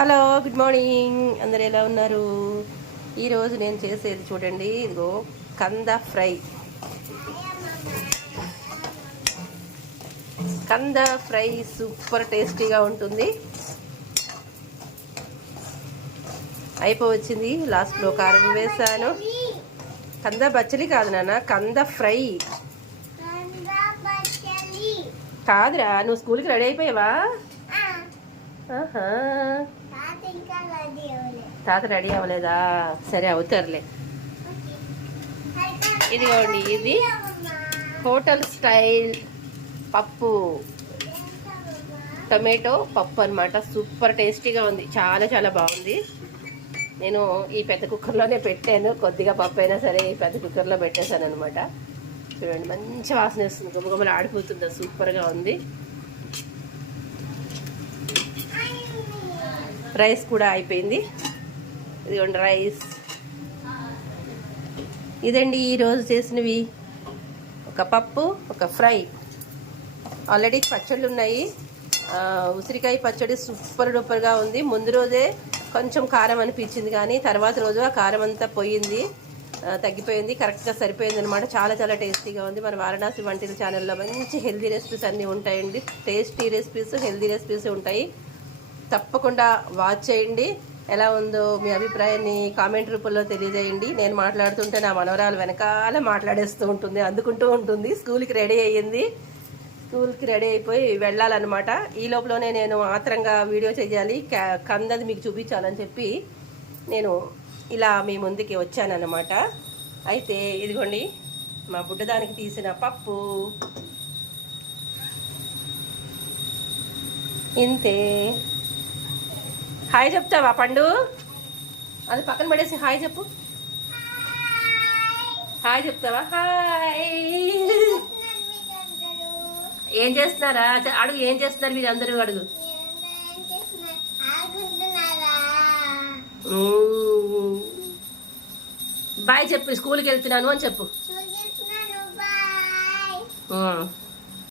Hello good morning అందరు ఎలా ఉన్నారు? ఈరోజు నేను చేసేది చూడండి. ఇదిగో కంద ఫ్రై. కంద ఫ్రై సూపర్ టేస్టీగా ఉంటుంది. అయిపోవచ్చింది. లాస్ట్లో కారం వేసాను కంద బచ్చలి కాదు నాన్న కంద ఫ్రై. కాదురా నువ్వు స్కూల్కి రెడీ అయిపోయావా? ఆహా. తాత రెడీ అవ్వలేదా? సరే అవుతారులే. ఇదిగోండి ఇది హోటల్ స్టైల్ పప్పు. టొమాటో పప్పు అనమాట సూపర్ టేస్టీగా ఉంది. చాలా చాలా బాగుంది. నేను ఈ పెద్ద కుక్కర్లోనే పెట్టాను. కొద్దిగా పప్పు అయినా సరే ఈ పెద్ద కుక్కర్లో పెట్టేశాను అనమాట చూడండి మంచి వాసన వేస్తుంది. గుమ్మగుమ్మలు ఆడిపోతుంది. సూపర్గా ఉంది. రైస్ కూడా అయిపోయింది. ఇదిగోండి రైస్. ఇదండి ఈరోజు చేసినవి. ఒక పప్పు ఒక ఫ్రై. ఆల్రెడీ పచ్చళ్ళు ఉన్నాయి. ఉసిరికాయ పచ్చడి సూపర్ డూపర్గా ఉంది. ముందు రోజే కొంచెం కారం అనిపించింది కానీ తర్వాత రోజు ఆ కారం అంతా పోయింది. తగ్గిపోయింది. కరెక్ట్గా సరిపోయింది అనమాట చాలా చాలా టేస్టీగా ఉంది. మన వారణాసి వంటి ఛానల్లో మంచి హెల్దీ రెసిపీస్ అన్నీ ఉంటాయండి. టేస్టీ రెసిపీస్ హెల్దీ రెసిపీస్ ఉంటాయి. తప్పకుండా వాచ్ చేయండి. ఎలా ఉందో మీ అభిప్రాయాన్ని కామెంట్ రూపంలో తెలియజేయండి. నేను మాట్లాడుతుంటే నా మనవరాలు వెనకాల మాట్లాడేస్తూ ఉంటుంది అందుకుంటూ ఉంటుంది. స్కూల్కి రెడీ అయ్యింది. స్కూల్కి రెడీ అయిపోయి వెళ్ళాలన్నమాట. ఈ లోపలనే నేను ఆత్రంగా వీడియో చేయాలి. కందది మీకు చూపించాలని చెప్పి నేను ఇలా మీ ముందుకి వచ్చానన్నమాట. అయితే ఇదిగోండి మా బుడ్డదానికి తీసిన పప్పు. ఇంతే. హాయ్ చెప్తావా పండు? అది పక్కన పడేసి హాయ్ చెప్పు. హాయ్ చెప్తావా? హాయ్. ఏం చేస్తున్నారా? అడుగు ఏం చేస్తున్నారు మీరు అందరూ అడుగు. బాయ్ చెప్పు స్కూల్కి వెళ్తున్నాను అని చెప్పు.